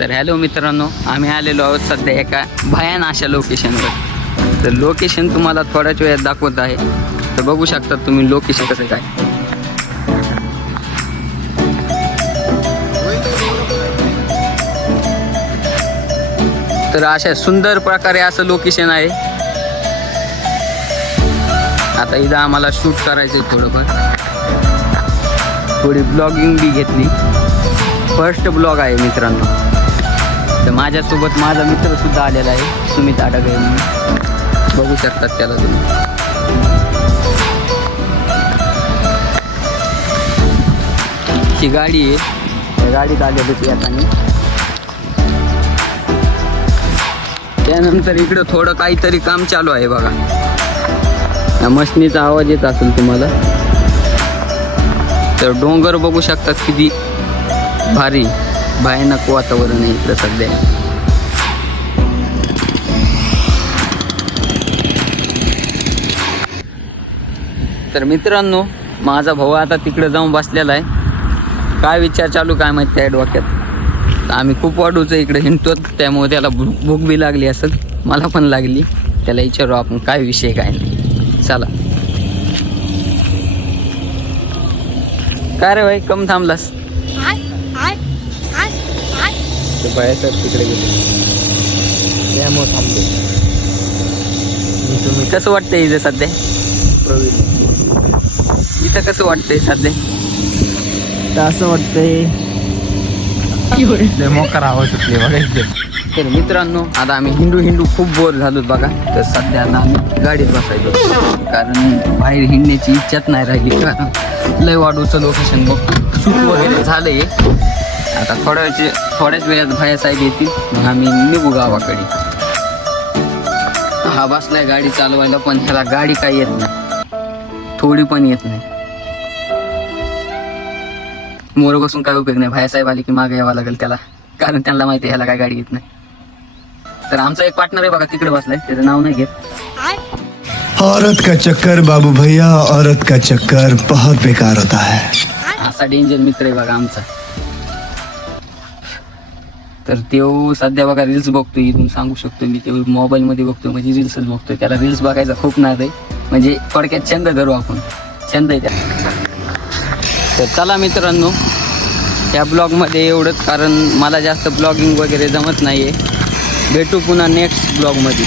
तर हॅलो मित्रांनो, आम्ही आलेलो आहोत सध्या एका भयान अशा लोकेशनवर. तर लोकेशन तुम्हाला थोड्याच वेळात दाखवत आहे. तर बघू शकता तुम्ही लोकेशन कसं काय. तर अशा सुंदर प्रकारे असं लोकेशन आहे. आता इथं आम्हाला शूट करायचं आहे थोडंफार. थोडी ब्लॉगिंग बी घेतली. फर्स्ट ब्लॉग आहे मित्रांनो. तर माझ्यासोबत माझा मित्रसुद्धा आलेला आहे, सुमित आडगे म्हणून. बघू शकतात त्याला तुम्ही. ही गाडी आहे, त्या गाडीत आलेली ती आता. त्यानंतर इकडं थोडं काहीतरी काम चालू आहे बघा. या मशीनीचा आवाज येत असेल तुम्हाला. तर डोंगर बघू शकतात किती भारी भयानक वातावरण आहे इकडं सध्या. तर मित्रांनो, माझा भाऊ आता तिकडे जाऊन बसलेला आहे. काय विचार चालू काय माहिती त्या डोक्यात. आम्ही खूप वाढूचं इकडे हिंडतो, त्यामुळे त्याला भूक बी लागली असेल, मला पण लागली. त्याला विचारू आपण काय विषय काय नाही. चला. काय रे भाई, कम थांबलास? तिकडे गेले त्यामुळे थांबलो. तुम्ही कसं वाटतंय इथं सध्या? इथं कसं वाटतंय सध्या? तर असं वाटतंय मोकार आवाज सुटले बघायचे. तर मित्रांनो, आता आम्ही हिंडू खूप बोर झालो बघा. तर सध्या आता आम्ही गाडीत बसायचो, कारण बाहेर हिंडण्याची इच्छाच नाही राहिली. कारण लय वाढूचं लोकेशन बघ, शूट वगैरे झालंय. आता थोड्याच वेळात भायासाहेब येतील, मग आम्ही निघू गावाकडे. हा बसलाय गाडी चालवायला, पण ह्याला गाडी काही येत नाही, थोडी पण येत नाही. मोर बसून काय उपयोग नाही. भायासाहेब आले की मागे यावं लागेल त्याला, कारण त्यांना माहिती आहे ह्याला काय गाडी येत नाही. तर आमचा एक पार्टनर आहे बघा, तिकडे बसलाय, त्याचं नाव नाही घेत. औरत का चक्कर बाबू भैया, औरत का चक्कर बहुत बेकार होता है. असा डेंजर मित्र आहे बघा आमचा. तर तो सध्या बघा रील्स बघतोय. इथून सांगू शकतो मी, ते मोबाईलमध्ये बघतोय, म्हणजे रील्सच बघतोय. त्याला रील्स बघायचा खूप नाद आहे, म्हणजे थोडक्यात छंद धरू आपण, छंद आहे त्या. तर चला मित्रांनो, या ब्लॉगमध्ये एवढंच, कारण मला जास्त ब्लॉगिंग वगैरे जमत नाही आहे. भेटू पुन्हा नेक्स्ट ब्लॉगमध्ये.